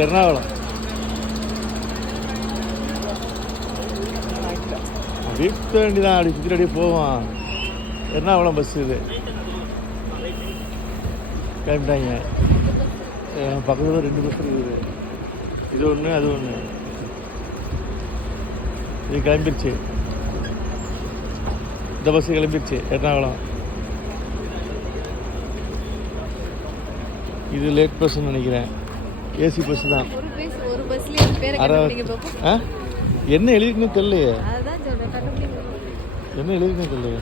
எர்ணாகுளம். வீட்டு வண்டி தான் அப்படி சுற்றி அப்படியே போவான். எர்ணாகுளம் பஸ் இது கிளம்பிட்டாங்க. பக்கத்தில் 2 பஸ் இருக்குது. இது ஒன்று அது ஒன்று. இது கிளம்பிருச்சு. இந்த பஸ்ஸு கிளம்பிருச்சு எர்ணாகுளம். இது லேட் பஸ்ன்னு நினைக்கிறேன். ஏசி பஸ் தான். என்ன எழுதிருக்குன்னு தெரியலையே. என்ன எழுதிருக்குன்னு தெரியலையே.